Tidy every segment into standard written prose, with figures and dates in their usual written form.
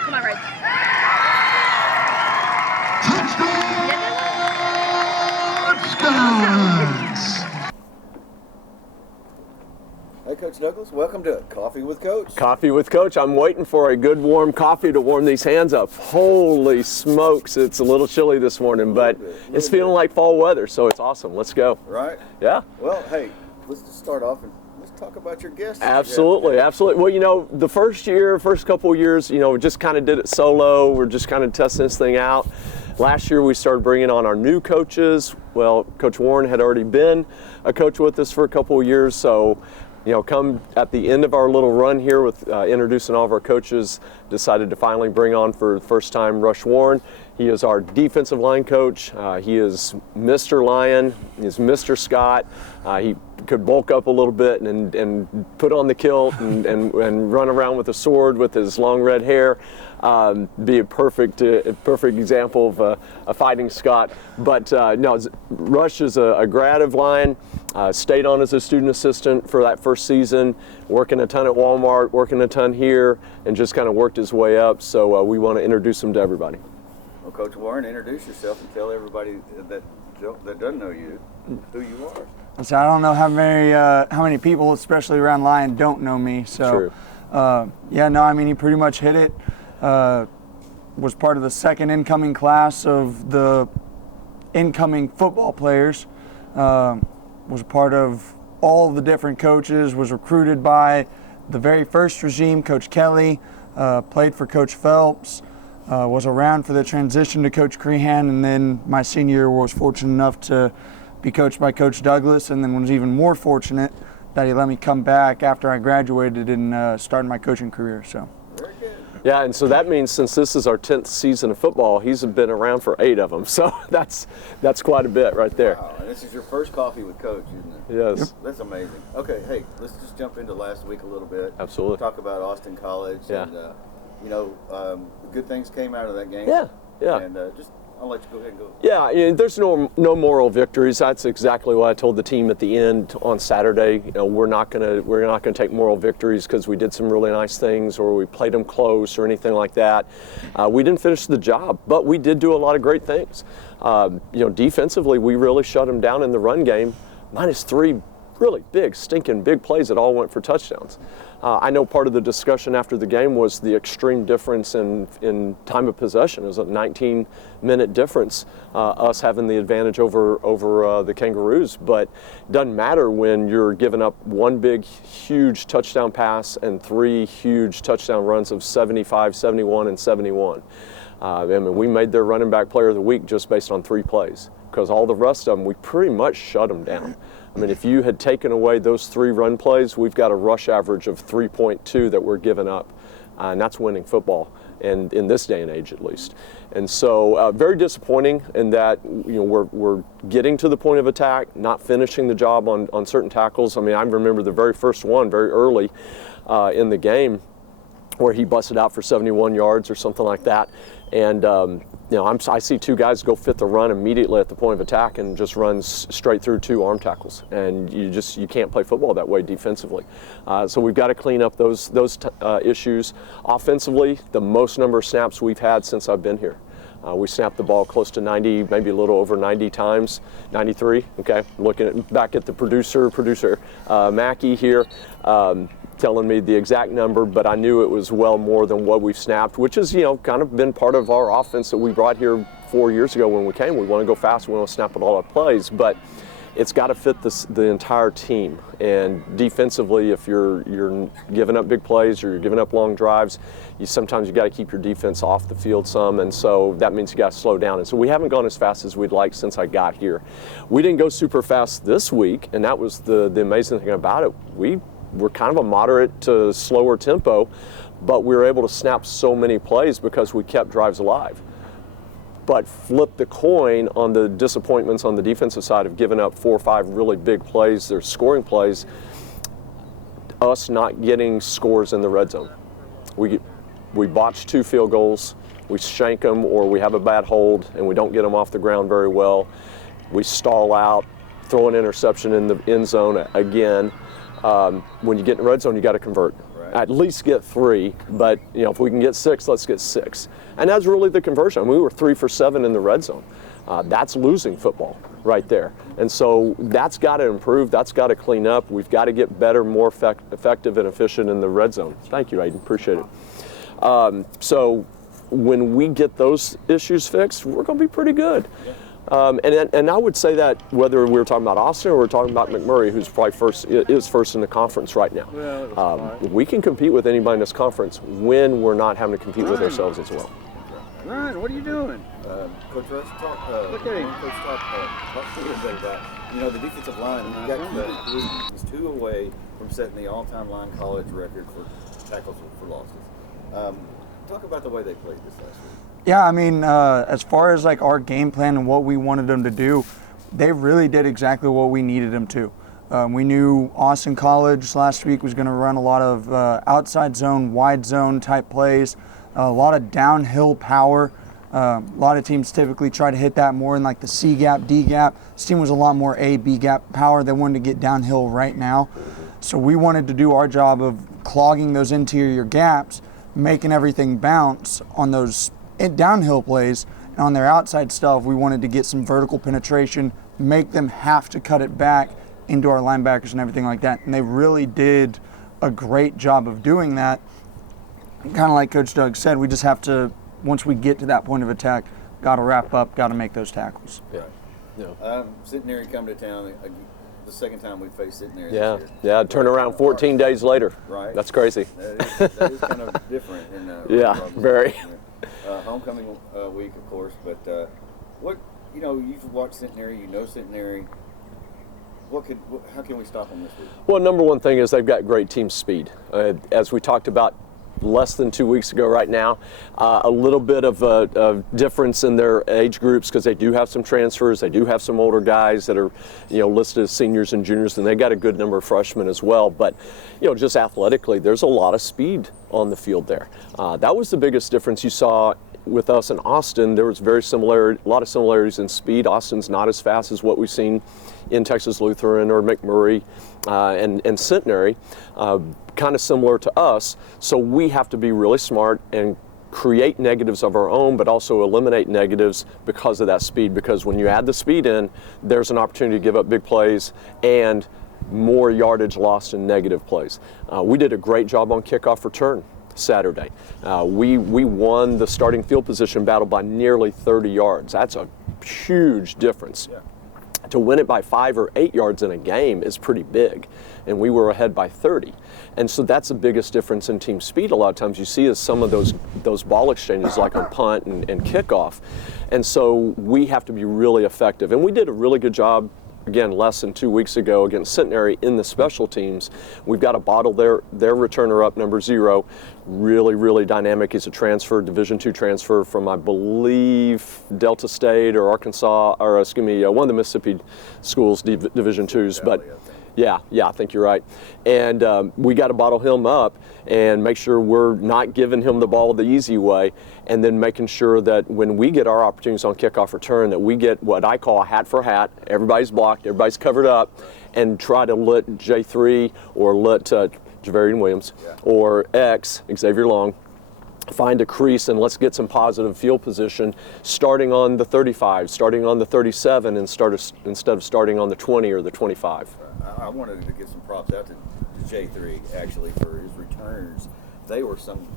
Come on, Red. Hey, Coach Douglas, welcome to Coffee with Coach. Coffee with Coach. I'm waiting for a good warm coffee to warm these hands up. Holy smokes, it's a little chilly this morning, but it's feeling like fall weather, so it's awesome. Let's go. Right? Yeah. Well, hey, let's just start off and let's talk about your guests. Absolutely, absolutely. Well, the first couple of years, we just kind of did it solo. We're just kind of testing this thing out. Last year we started bringing on our new coaches. Well, Coach Warren had already been a coach with us for a couple of years, so come at the end of our little run here with introducing all of our coaches, decided to finally bring on for the first time Rush Warren. He is our defensive line coach. He is Mr. Lion. He's Mr. Scott. He could bulk up a little bit and put on the kilt and run around with a sword with his long red hair. Be a perfect example of a fighting Scott. But no, Rush is a grad of Lion. Stayed on as a student assistant for that first season, working a ton at Walmart, working a ton here, and just kind of worked his way up. So we want to introduce him to everybody. Well, Coach Warren, introduce yourself and tell everybody that doesn't know you who you are. So I don't know how many people, especially around Lion, don't know me. So, he pretty much hit it. Was part of the second incoming class of the incoming football players. Was part of all the different coaches. Was recruited by the very first regime, Coach Kelly. Played for Coach Phelps. Was around for the transition to Coach Crehan, and then my senior year was fortunate enough to be coached by Coach Douglas, and then was even more fortunate that he let me come back after I graduated and started my coaching career. So. Very good. Yeah, and so that means since this is our 10th season of football, he's been around for 8 of them. So that's quite a bit right there. Wow, and this is your first Coffee with Coach, isn't Yes. it? Yep. That's amazing. Okay, hey, let's just jump into last week a little bit. Absolutely. Talk about Austin College. Yeah. And, good things came out of that game. Yeah. And I'll let you go ahead and go. Yeah, there's no moral victories. That's exactly what I told the team at the end on Saturday. We're not gonna take moral victories because we did some really nice things or we played them close or anything like that. We didn't finish the job, but we did do a lot of great things. Defensively, we really shut them down in the run game. -3 really big plays that all went for touchdowns. I know part of the discussion after the game was the extreme difference in time of possession. It was a 19-minute difference, us having the advantage over the Kangaroos. But it doesn't matter when you're giving up one big, huge touchdown pass and 3 huge touchdown runs of 75, 71, and 71. We made their running back player of the week just based on 3 plays because all the rest of them, we pretty much shut them down. If you had taken away those 3 run plays, we've got a rush average of 3.2 that we're giving up, and that's winning football, and in this day and age at least. And so very disappointing in that we're getting to the point of attack, not finishing the job on certain tackles. I remember the very first one very early in the game where he busted out for 71 yards or something like that. And I see 2 guys go fit the run immediately at the point of attack and just runs straight through 2 arm tackles. And you can't play football that way defensively. So we've got to clean up those issues. Offensively, the most number of snaps we've had since I've been here. We snapped the ball close to 90, maybe a little over 90 times, 93. Okay, looking back at the producer Mackey here. Telling me the exact number, but I knew it was well more than what we've snapped, which is, kind of been part of our offense that we brought here 4 years ago when we came. We want to go fast, we want to snap at all our plays, but it's got to fit the entire team. And defensively, if you're giving up big plays or you're giving up long drives, sometimes you got to keep your defense off the field some, and so that means you got to slow down. And so we haven't gone as fast as we'd like since I got here. We didn't go super fast this week, and that was the amazing thing about it. We're kind of a moderate to slower tempo, but we were able to snap so many plays because we kept drives alive. But flip the coin on the disappointments on the defensive side of giving up 4 or 5 really big plays, they're scoring plays, us not getting scores in the red zone. We botch 2 field goals, we shank them or we have a bad hold and we don't get them off the ground very well. We stall out, throw an interception in the end zone again. When you get in the red zone, you got to convert. Right. At least get 3, but if we can get 6, let's get 6. And that's really the conversion. I mean, we were 3 for 7 in the red zone. That's losing football right there. And so that's got to improve. That's got to clean up. We've got to get better, more effective and efficient in the red zone. Thank you, Aiden. Appreciate it. So when we get those issues fixed, we're going to be pretty good. And I would say that whether we're talking about Austin or we're talking about McMurray, who's probably first in the conference right now. We can compete with anybody in this conference when we're not having to compete with ourselves as well. Ryan, what are you doing? Coach Russ, Look at him. Coach talk to him about, the defensive line. He's 2 away from setting the all-time line college record for tackles for losses. Talk about the way they played this last week. Yeah, I mean, as far as like our game plan and what we wanted them to do, they really did exactly what we needed them to. We knew Austin College last week was going to run a lot of outside zone, wide zone type plays, a lot of downhill power. A lot of teams typically try to hit that more in like the C gap, D gap. This team was a lot more A, B gap power. They wanted to get downhill right now. So we wanted to do our job of clogging those interior gaps, making everything bounce on those downhill plays. And on their outside stuff, we wanted to get some vertical penetration, make them have to cut it back into our linebackers and everything like that. And they really did a great job of doing that. Kind of like Coach Doug said, we just have to, once we get to that point of attack, got to wrap up, got to make those tackles. Yeah. Centenary come to town. The second time we faced Centenary Yeah. this year. Yeah. Turn around 14 days later. Right. That's crazy. That is kind of different. Yeah, very. Homecoming week, of course. But you've watched Centenary. You know Centenary. How can we stop them this week? Well, number one thing is they've got great team speed. As we talked about less than 2 weeks ago right now, a little bit of a difference in their age groups because they do have some transfers. They do have some older guys that are, listed as seniors and juniors, and they got a good number of freshmen as well. But, just athletically, there's a lot of speed on the field there. That was the biggest difference you saw with us in Austin. There was a lot of similarities in speed. Austin's not as fast as what we've seen in Texas Lutheran or McMurray and Centenary, kind of similar to us. So we have to be really smart and create negatives of our own, but also eliminate negatives because of that speed. Because when you add the speed in, there's an opportunity to give up big plays and more yardage lost in negative plays. We did a great job on kickoff return Saturday. We won the starting field position battle by nearly 30 yards. That's a huge difference. Yeah. To win it by 5 or 8 yards in a game is pretty big, and we were ahead by 30. And so that's the biggest difference in team speed a lot of times you see is some of those ball exchanges like on punt and kickoff. And so we have to be really effective. And we did a really good job, again, less than 2 weeks ago against Centenary in the special teams. We've got a bottle their returner up, number 0. Really, really dynamic. He's a Division II transfer from, I believe, Delta State or Arkansas, or one of the Mississippi schools, Division IIs. But yeah, I think you're right. And we got to bottle him up and make sure we're not giving him the ball the easy way, and then making sure that when we get our opportunities on kickoff return, that we get what I call a hat for hat. Everybody's blocked, everybody's covered up, and try to let J3 or let Javarian Williams or X, Xavier Long, find a crease and let's get some positive field position starting on the 35, starting on the 37 instead of starting on the 20 or the 25. I wanted to give some props out to J3 actually for his returns. They were something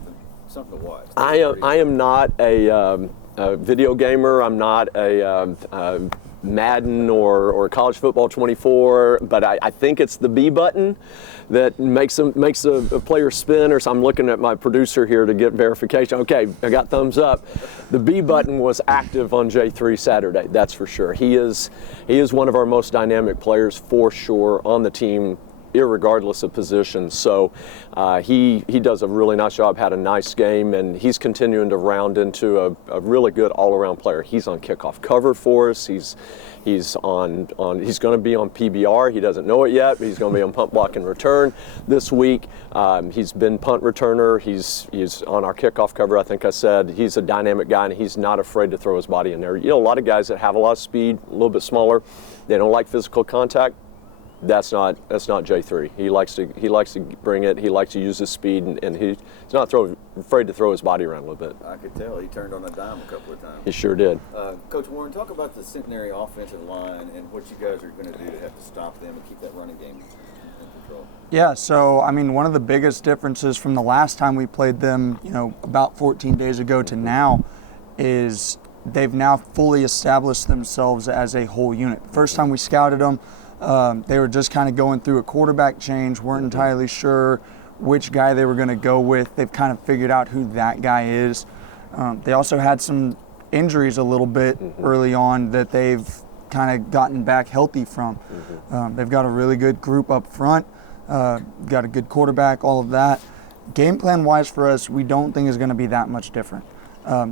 to watch. I am not a video gamer. I'm not a Madden or College Football 24, but I think it's the B button that makes a player spin. Or so I'm looking at my producer here to get verification. Okay, I got thumbs up. The B button was active on J3 Saturday. That's for sure. He is one of our most dynamic players for sure on the team, irregardless of position. So he does a really nice job, had a nice game, and he's continuing to round into a really good all-around player. He's on kickoff cover for us. He's going to be on PBR. He doesn't know it yet, but he's going to be on punt block and return this week. He's been punt returner. He's on our kickoff cover. I think I said he's a dynamic guy, and he's not afraid to throw his body in there. A lot of guys that have a lot of speed, a little bit smaller, they don't like physical contact. that's not J3. He likes to bring it. He likes to use his speed, and he's not afraid to throw his body around a little bit. I could tell he turned on a dime a couple of times. He sure did. Coach Warren, talk about the Centenary offensive line and what you guys are going to do to have to stop them and keep that running game in control. Yeah, so I mean, one of the biggest differences from the last time we played them, about 14 days ago to now, is they've now fully established themselves as a whole unit. First time we scouted them, they were just kind of going through a quarterback change, weren't entirely sure which guy they were going to go with. They've kind of figured out who that guy is. They also had some injuries a little bit early on that they've kind of gotten back healthy from. They've got a really good group up front, got a good quarterback, all of that. Game plan wise for us, we don't think is going to be that much different.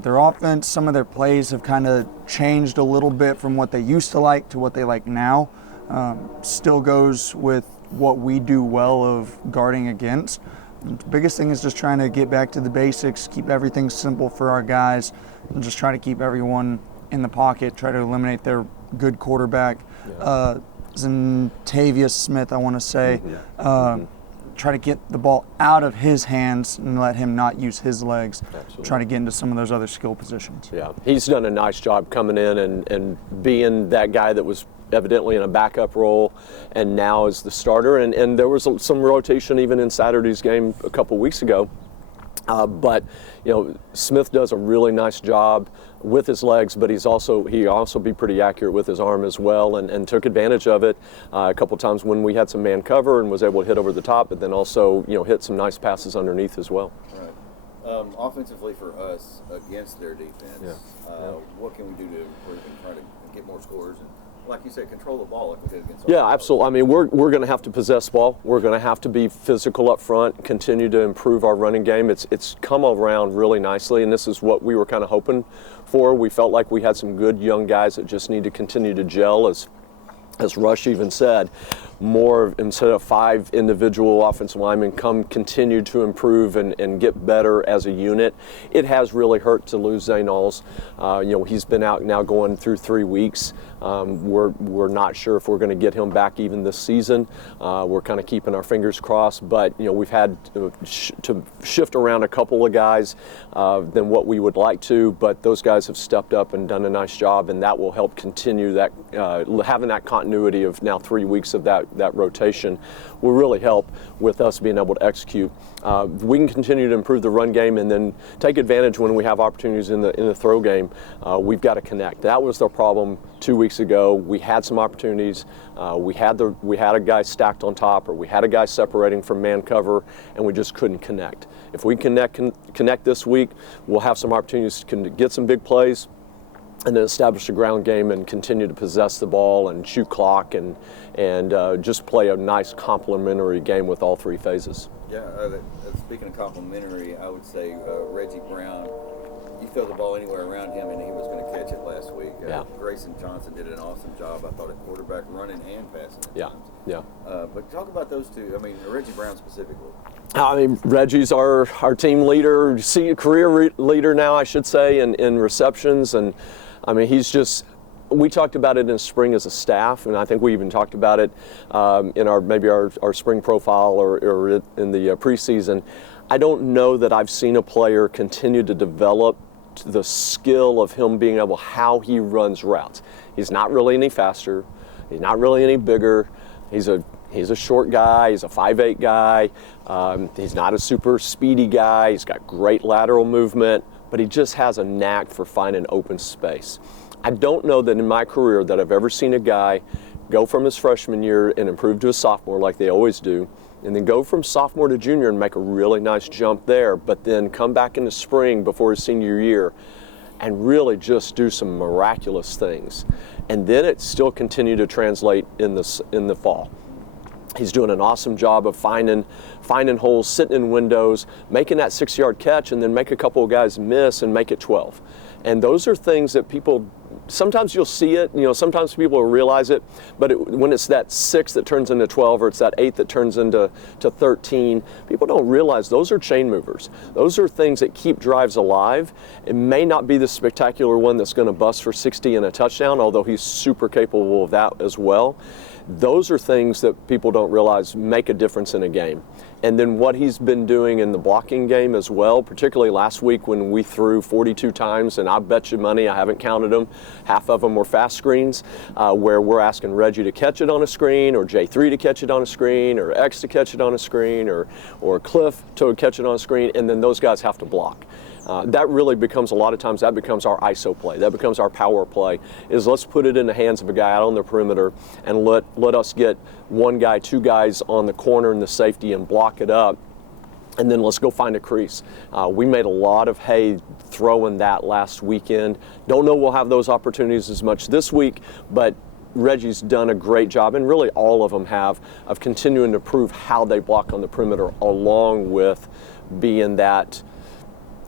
Their offense, some of their plays have kind of changed a little bit from what they used to like to what they like now. Still goes with what we do well of guarding against. The biggest thing is just trying to get back to the basics, keep everything simple for our guys, and just try to keep everyone in the pocket, try to eliminate their good quarterback. Zentavius Smith, I want to say. Try to get the ball out of his hands and let him not use his legs. Absolutely. Try to get into some of those other skill positions. Yeah, he's done a nice job coming in and being that guy that was evidently in a backup role and now is the starter. And there was some rotation even in Saturday's game a couple weeks ago. But Smith does a really nice job with his legs, but he also be pretty accurate with his arm as well, and took advantage of it a couple times when we had some man cover and was able to hit over the top, but then also hit some nice passes underneath as well. Right. Offensively for us against their defense, what can we do to improve and try to get more scores and, like you said, control the ball like we did against Yeah, absolutely. I mean, we're going to have to possess ball. We're going to have to be physical up front, continue to improve our running game. It's come around really nicely, and this is what we were kind of hoping for. We felt like we had some good young guys that just need to continue to gel, as Rush even said. More, instead of 5 individual offensive linemen, continue to improve and get better as a unit. It has really hurt to lose Zane Alls. He's been out now going through 3 weeks. We're not sure if we're going to get him back even this season. We're kind of keeping our fingers crossed, but we've had to shift around a couple of guys than what we would like to, but those guys have stepped up and done a nice job, and that will help continue that having that continuity of now 3 weeks of that rotation will really help with us being able to execute. We can continue to improve the run game and then take advantage when we have opportunities in the throw game. We've got to connect. That was the problem 2 weeks ago. We had some opportunities. We had a guy stacked on top, or we had a guy separating from man cover, and we just couldn't connect. If we connect this week, we'll have some opportunities to get some big plays, and then establish a ground game and continue to possess the ball and shoot clock and just play a nice complementary game with all 3 phases. Yeah, speaking of complementary, I would say Reggie Brown, you throw the ball anywhere around him and he was going to catch it last week. Grayson Johnson did an awesome job, I thought, at quarterback running and passing at times. But talk about those two. I mean, Reggie Brown specifically. I mean, Reggie's our team leader, career leader now, I should say, in receptions. And I mean, we talked about it in spring as a staff, and I think we even talked about it in our spring profile or in the preseason. I don't know that I've seen a player continue to develop the skill of him being able, how he runs routes. He's not really any faster. He's not really any bigger. He's a short guy. He's a 5'8" guy. He's not a super speedy guy. He's got great lateral movement, but he just has a knack for finding open space. I don't know that in my career that I've ever seen a guy go from his freshman year and improve to a sophomore like they always do, and then go from sophomore to junior and make a really nice jump there, but then come back in the spring before his senior year and really just do some miraculous things. And then it still continue to translate in the fall. He's doing an awesome job of finding holes, sitting in windows, making that 6-yard catch, and then make a couple of guys miss and make it 12. And those are things that people, sometimes you'll see it, sometimes people will realize it, but when it's that 6 that turns into 12, or it's that 8 that turns into 13, people don't realize those are chain movers. Those are things that keep drives alive. It may not be the spectacular one that's going to bust for 60 and a touchdown, although he's super capable of that as well. Those are things that people don't realize make a difference in a game. And then what he's been doing in the blocking game as well, particularly last week when we threw 42 times, and I bet you money, I haven't counted them, half of them were fast screens, where we're asking Reggie to catch it on a screen, or J3 to catch it on a screen, or X to catch it on a screen, or Cliff to catch it on a screen, and then those guys have to block. That really becomes, a lot of times, that becomes our ISO play. That becomes our power play, is let's put it in the hands of a guy out on the perimeter and let us get one guy, two guys on the corner and the safety and block it up, and then let's go find a crease. We made a lot of hay throwing that last weekend. Don't know we'll have those opportunities as much this week, but Reggie's done a great job, and really all of them have, of continuing to prove how they block on the perimeter, along with being that,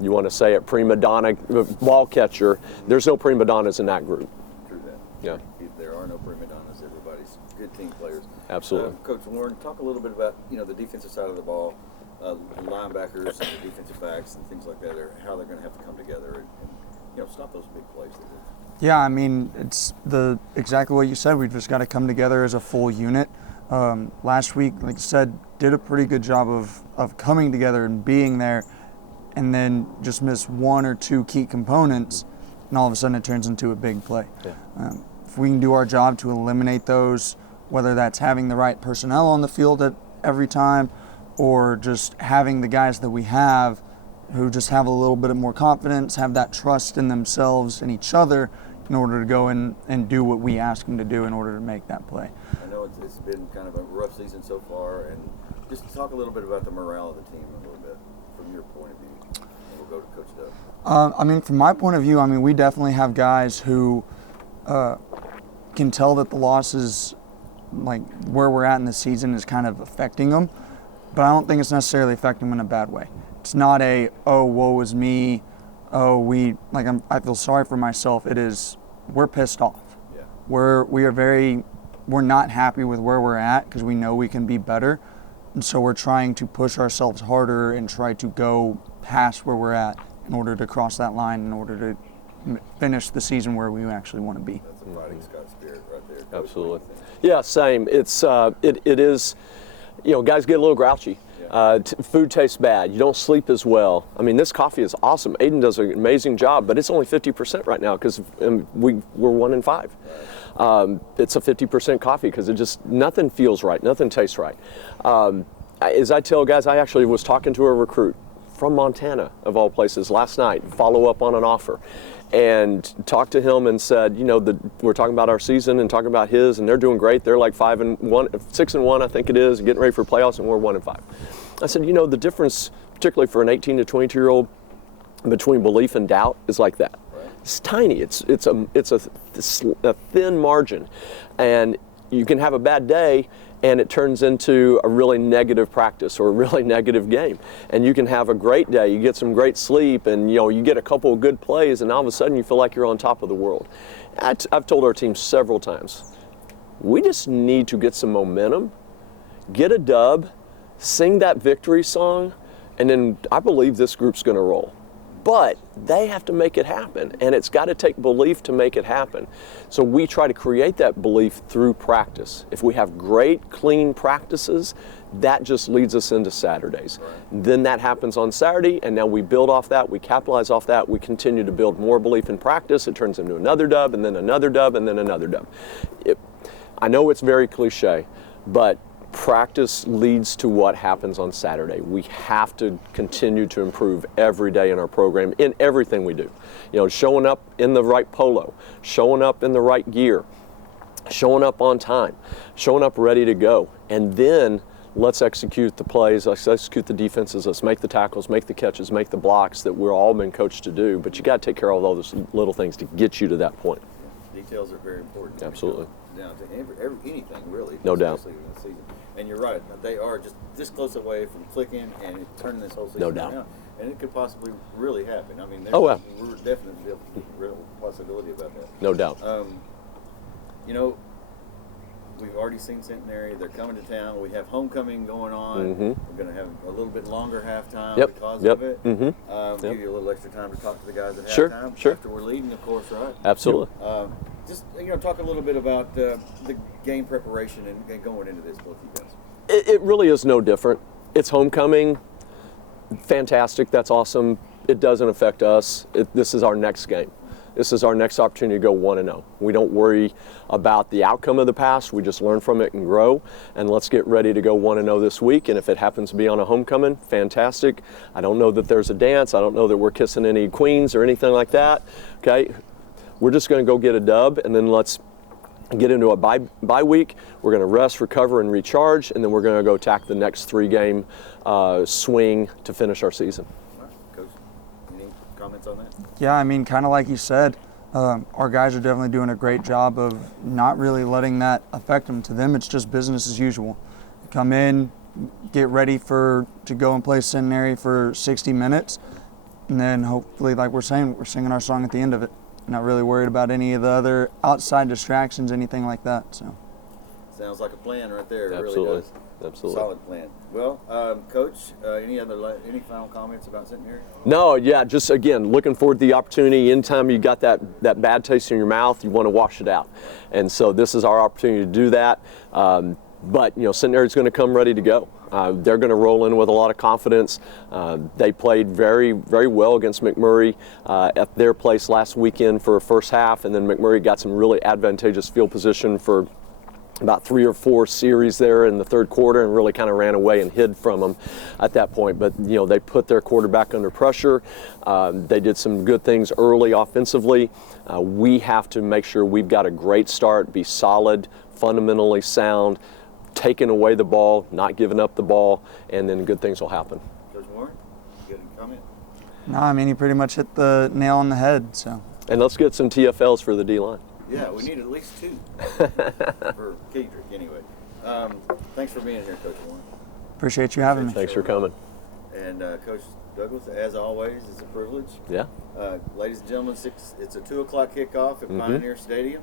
you want to say it, prima donna ball catcher. There's no prima donnas in that group. True that. Yeah. There are no prima donnas. Everybody's good team players. Absolutely. Coach Warren, talk a little bit about the defensive side of the ball, the linebackers and the defensive backs and things like that, or how they're going to have to come together and stop those big plays. Yeah, I mean, it's exactly what you said. We've just got to come together as a full unit. Last week, like I said, did a pretty good job of coming together and being there, and then just miss one or two key components, and all of a sudden it turns into a big play. Yeah. If we can do our job to eliminate those, whether that's having the right personnel on the field at every time, or just having the guys that we have who just have a little bit of more confidence, have that trust in themselves and each other in order to go in and do what we ask them to do in order to make that play. I know it's been kind of a rough season so far, and just talk a little bit about the morale of the team a little bit from your point of view. And we'll go to Coach Doug. I mean, from my point of view, I mean, we definitely have guys who can tell that the losses, like where we're at in the season, is kind of affecting them, but I don't think it's necessarily affecting them in a bad way. It's not a, oh, woe is me, oh, I feel sorry for myself. It is, we're pissed off. Yeah. We're not happy with where we're at because we know we can be better. And so we're trying to push ourselves harder and try to go past where we're at in order to cross that line, in order to finish the season where we actually want to be. That's a fighting Scott spirit right there. Absolutely. Yeah, same. It's it is, guys get a little grouchy. Food tastes bad. You don't sleep as well. I mean, this coffee is awesome. Aiden does an amazing job, but it's only 50% right now because we're 1 in 5. It's a 50% coffee because it just, nothing feels right. Nothing tastes right. As I tell guys, I actually was talking to a recruit from Montana, of all places, last night, follow up on an offer, and talked to him and said, we're talking about our season and talking about his, and they're doing great. They're like 6-1, I think it is, getting ready for playoffs, and we're 1 in 5. I said, the difference, particularly for an 18 to 22-year-old, between belief and doubt is like that. Right. It's tiny. It's a thin margin, and you can have a bad day, and it turns into a really negative practice or a really negative game. And you can have a great day, you get some great sleep, and you get a couple of good plays, and all of a sudden you feel like you're on top of the world. I've told our team several times, we just need to get some momentum, get a dub, sing that victory song, and then I believe this group's going to roll. But they have to make it happen, and it's got to take belief to make it happen. So we try to create that belief through practice. If we have great, clean practices, that just leads us into Saturdays. Then that happens on Saturday, and now we build off that, we capitalize off that, we continue to build more belief in practice. It turns into another dub, and then another dub, and then another dub. I know it's very cliche, but practice leads to what happens on Saturday. We have to continue to improve every day in our program, in everything we do. Showing up in the right polo, showing up in the right gear, showing up on time, showing up ready to go. And then let's execute the plays, let's execute the defenses, let's make the tackles, make the catches, make the blocks that we're all been coached to do. But you got to take care of all those little things to get you to that point. Details are very important. Absolutely. Down to anything, really. No doubt. Especially in the season. And you're right, they are just this close away from clicking and turning this whole season No doubt. around. And it could possibly really happen. I mean, there's we're definitely a real possibility about that. No doubt. We've already seen Centenary. They're coming to town. We have homecoming going on. Mm-hmm. We're going to have a little bit longer halftime because Yep. of it. Mm-hmm. Give you a little extra time to talk to the guys at Sure. halftime. Sure. After we're leading, of course, right? Absolutely. just talk a little bit about the game preparation and going into this, both of you guys. It really is no different. It's homecoming. Fantastic. That's awesome. It doesn't affect us. This is our next game. This is our next opportunity to go 1-0. We don't worry about the outcome of the past. We just learn from it and grow. And let's get ready to go 1-0 this week. And if it happens to be on a homecoming, fantastic. I don't know that there's a dance. I don't know that we're kissing any queens or anything like that. Okay? We're just going to go get a dub, and then let's get into a bye week. We're going to rest, recover, and recharge, and then we're going to go attack the next 3-game swing to finish our season. Coach, any comments on that? Yeah, I mean, kind of like you said, our guys are definitely doing a great job of not really letting that affect them. To them, it's just business as usual. Come in, get ready to go and play Centenary for 60 minutes, and then hopefully, like we're saying, we're singing our song at the end of it. Not really worried about any of the other outside distractions, anything like that. So, sounds like a plan right there. It Absolutely. really does. Absolutely. Solid plan. Well, Coach, any final comments about Centenary? No, yeah, just again, looking forward to the opportunity. Anytime you got that bad taste in your mouth, you want to wash it out. And so this is our opportunity to do that. But, Centenary's going to come ready to go. They're going to roll in with a lot of confidence. They played very, very well against McMurray at their place last weekend for a first half, and then McMurray got some really advantageous field position for about 3 or 4 series there in the third quarter and really kind of ran away and hid from them at that point. But, they put their quarterback under pressure. They did some good things early offensively. We have to make sure we've got a great start, be solid, fundamentally sound, taking away the ball, not giving up the ball, and then good things will happen. Coach Warren, you got any comment? no, I mean, he pretty much hit the nail on the head. So, And let's get some TFLs for the D-line. Yeah, we need at least 2 for Kedrick anyway. Thanks for being here, Coach Warren. appreciate you having me. Thanks for coming. And Coach Douglas, as always, it's a privilege. Yeah. Ladies and gentlemen, it's a 2 o'clock kickoff at Pioneer Stadium.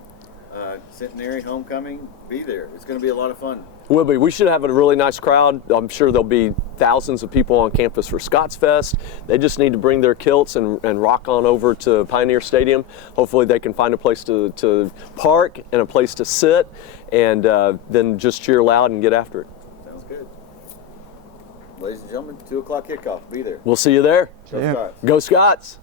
Centenary homecoming, be there. It's going to be a lot of fun. Will be. We should have a really nice crowd. I'm sure there'll be thousands of people on campus for Scotts Fest. They just need to bring their kilts and rock on over to Pioneer Stadium. Hopefully they can find a place to park and a place to sit, and then just cheer loud and get after it. Sounds good. Ladies and gentlemen, 2 o'clock kickoff. Be there. We'll see you there. Go Yeah. Scots. Go Scots!